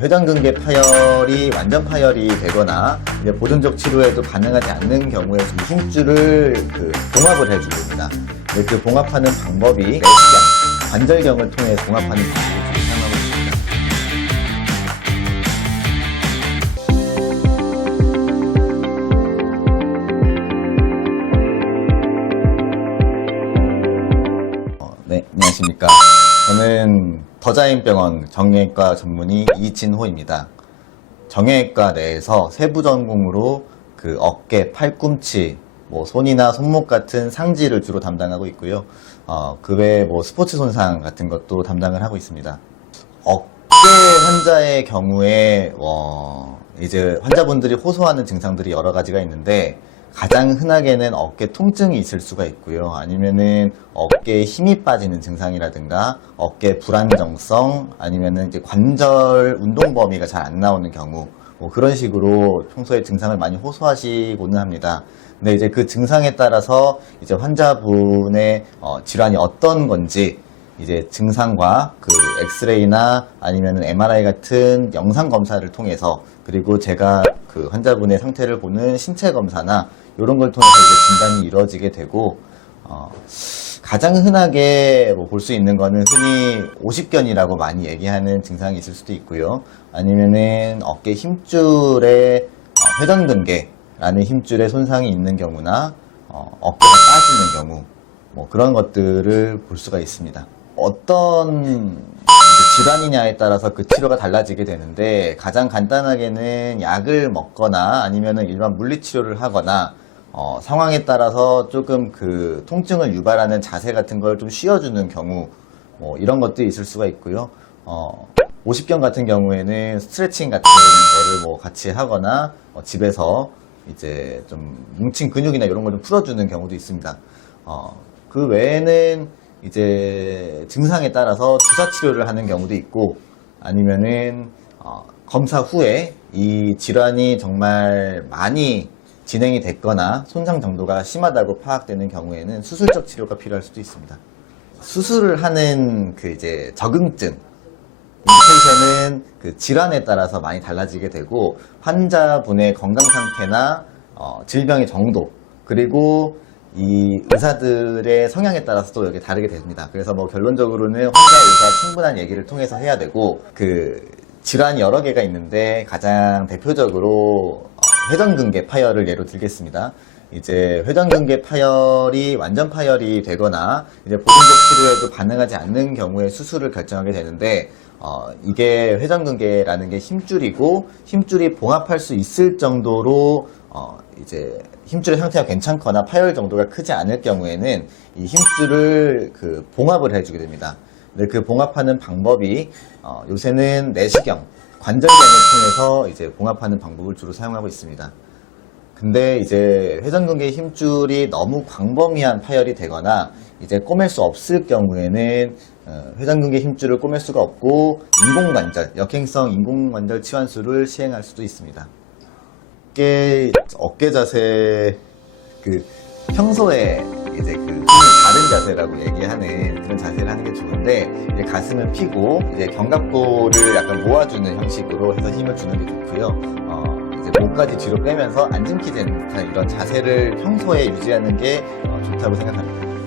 회전근개 파열이 완전 파열이 되거나 이제 보존적 치료에도 가능하지 않는 경우에 이 힘줄을 봉합을 해줍니다. 그 봉합하는 방법이 내시경, 관절경을 통해 봉합하는 방법을 사용하고 있습니다. 네, 안녕하십니까. 저는 더자인병원 정형외과 전문의 이진호입니다. 정형외과 내에서 세부 전공으로 어깨, 팔꿈치, 손이나 손목 같은 상지를 주로 담당하고 있고요. 그 외에 스포츠 손상 같은 것도 담당을 하고 있습니다. 어깨 환자의 경우에 이제 환자분들이 호소하는 증상들이 여러 가지가 있는데 가장 흔하게는 어깨 통증이 있을 수가 있고요. 아니면은 어깨에 힘이 빠지는 증상이라든가 어깨 불안정성, 아니면은 이제 관절 운동 범위가 잘 안 나오는 경우, 그런 식으로 평소에 증상을 많이 호소하시고는 합니다. 근데 이제 그 증상에 따라서 이제 환자분의 질환이 어떤 건지 이제 증상과 엑스레이나 아니면 MRI 같은 영상 검사를 통해서, 그리고 제가 환자분의 상태를 보는 신체 검사나 이런 걸 통해서 이제 진단이 이루어지게 되고, 가장 흔하게 볼 수 있는 거는 흔히 오십견이라고 많이 얘기하는 증상이 있을 수도 있고요. 아니면은 어깨 힘줄에 회전근개라는 힘줄에 손상이 있는 경우나 어깨가 빠지는 경우, 그런 것들을 볼 수가 있습니다. 어떤 질환이냐에 따라서 그 치료가 달라지게 되는데, 가장 간단하게는 약을 먹거나 아니면은 일반 물리치료를 하거나 상황에 따라서 조금 통증을 유발하는 자세 같은 걸 좀 쉬어주는 경우, 이런 것들이 있을 수가 있고요. 오십견 같은 경우에는 스트레칭 같은 거를 같이 하거나 집에서 이제 좀 뭉친 근육이나 이런 걸 좀 풀어주는 경우도 있습니다. 그 외에는 이제 증상에 따라서 주사 치료를 하는 경우도 있고, 아니면은 검사 후에 이 질환이 정말 많이 진행이 됐거나 손상 정도가 심하다고 파악되는 경우에는 수술적 치료가 필요할 수도 있습니다. 수술을 하는 이제 적응증, 인디케이션은 질환에 따라서 많이 달라지게 되고, 환자분의 건강 상태나 질병의 정도, 그리고 이 의사들의 성향에 따라서 또 여기 다르게 됩니다. 그래서 결론적으로는 환자 의사 충분한 얘기를 통해서 해야 되고, 질환이 여러 개가 있는데 가장 대표적으로 회전근개 파열을 예로 들겠습니다. 이제 회전근개 파열이 완전 파열이 되거나 이제 보존적 치료에도 가능하지 않는 경우에 수술을 결정하게 되는데, 이게 회전근개라는 게 힘줄이고, 힘줄이 봉합할 수 있을 정도로 이제 힘줄의 상태가 괜찮거나 파열 정도가 크지 않을 경우에는 이 힘줄을 봉합을 해주게 됩니다. 근데 그 봉합하는 방법이 요새는 내시경, 관절경을 통해서 이제 봉합하는 방법을 주로 사용하고 있습니다. 근데 이제 회전근개 힘줄이 너무 광범위한 파열이 되거나 이제 꼬맬 수 없을 경우에는 회전근개 힘줄을 꼬맬 수가 없고 인공관절, 역행성 인공관절 치환술을 시행할 수도 있습니다. 어깨 자세, 평소에 이제 힘을 다른 자세라고 얘기하는 그런 자세를 하는 게 좋은데, 이제 가슴을 펴고 이제 견갑골을 약간 모아주는 형식으로 해서 힘을 주는 게 좋고요. 이제 목까지 뒤로 빼면서 앉음키 되는 듯한 이런 자세를 평소에 유지하는 게 좋다고 생각합니다.